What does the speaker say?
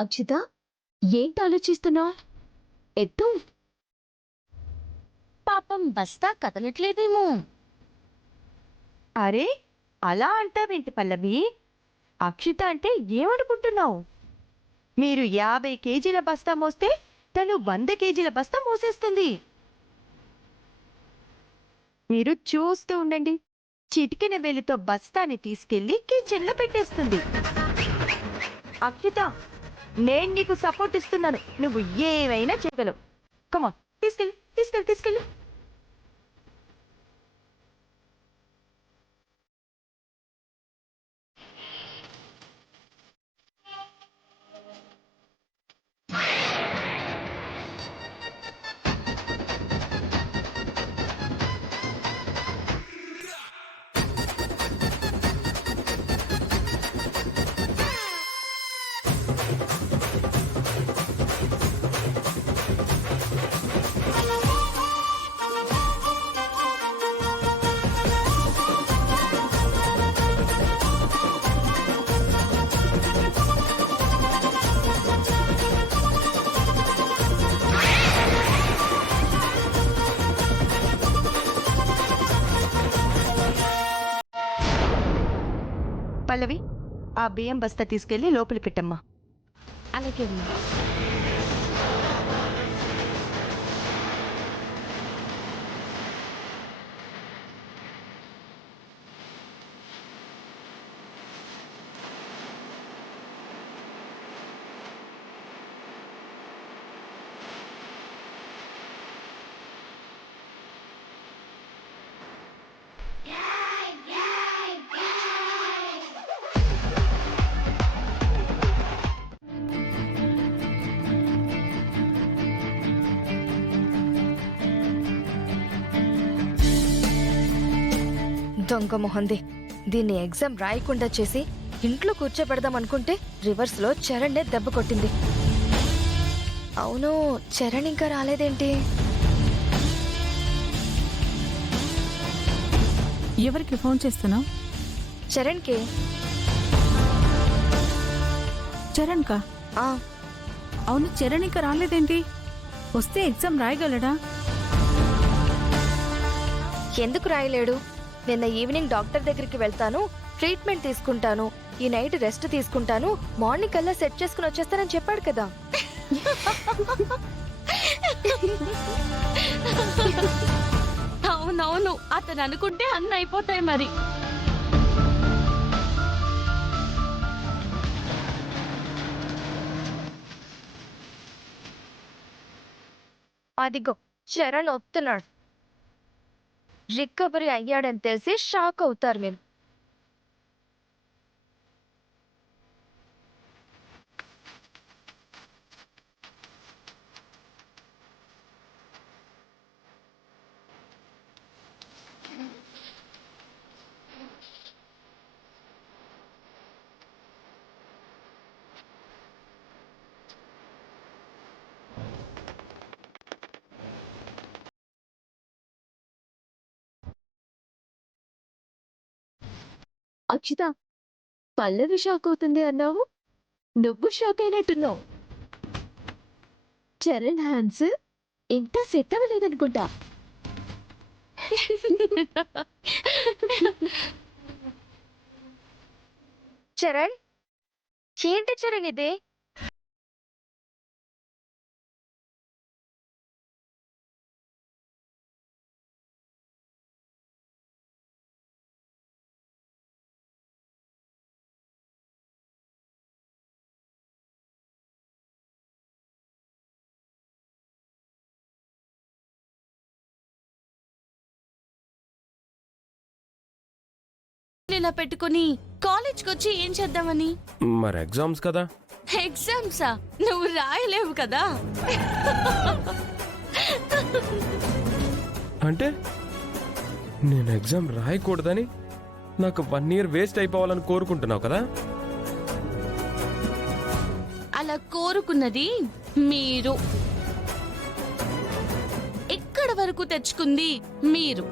అక్షిత, ఏంటి ఆలోచిస్తున్నావు? ఎత్తు. పాపం బస్తా కదలట్లేదేమో. అరే, అలా అంటావేంటి పల్లవి? అక్షిత అంటే ఏమనుకుంటున్నావు? మీరు 50 కేజీల బస్తా మోస్తే తను 100 కేజీల బస్తా మోసేస్తుంది. మీరు చూస్తూ ఉండండి. చిటికెన వేలితో బస్తాని తీసుకెళ్లి కిచెన్లో పెట్టేస్తుంది. అక్షిత, నేను నీకు సపోర్ట్ ఇస్తున్నాను. నువ్వు ఏమైనా చేయగలవు. కమాన్, తీసుకెళ్ళి తీసుకెళ్ళి తీసుకెళ్ళి. పల్లవి, ఆ బియ్యం బస్తా తీసుకెళ్లి లోపల పెట్టమ్మా. అలాగే దొంగ మొహంది. దీన్ని ఎగ్జామ్ రాయకుండా చేసి ఇంట్లో కూర్చోబెడదాం అనుకుంటే రివర్స్ లో చరణ్నే దెబ్బ కొట్టింది. అవును, చరణ్ ఇంకా రాలేదేంటి? ఎవరికి ఫోన్ చేస్తున్నావు? చరణ్ కే. చరణ్ కా? ఆ, అవును, చరణ్ ఇంకా రాలేదేంటి? వస్తే ఎగ్జామ్ రాయగలడా? ఎందుకు రాయలేడు? నిన్న ఈవినింగ్ డాక్టర్ దగ్గరికి వెళ్తాను, ట్రీట్మెంట్ తీసుకుంటాను, ఈ నైట్ రెస్ట్ తీసుకుంటాను, మార్నింగ్ కల్లా సెట్ చేసుకుని వచ్చేస్తానని చెప్పాడు కదా. అవునవును, అతను అనుకుంటే అన్ని అయిపోతాయి మరి. అదిగో చరణ్ వస్తున్నాడు. రికవరీ అయ్యాడని తెలిసి షాక్ అవుతారు మీరు. అక్షిత, పల్లవి షాక్ అవుతుంది అన్నావు, నువ్వు షాక్ అయినట్టున్నావు. చరణ్ హ్యాండ్స్ ఇంకా సెట్ అవ్వలేదనుకుంటా. చరణ్, ఏంటి చరణ్ ఇది? ఇలా పెట్టుకుని కాలేజ్కి వచ్చి ఏం చేద్దామని? మరి ఎగ్జామ్స్ కదా. ఎగ్జామ్సా? నువ్వు రాయలేవు కదా. అంటే నేను ఎగ్జామ్ రాయకూడదని నాకు 1 year వేస్ట్ అయిపోవాలని కోరుకుంటున్నావు కదా. అలా కోరుకున్నది మీరు, ఇక్కడ వరకు తెచ్చుకుంది మీరు.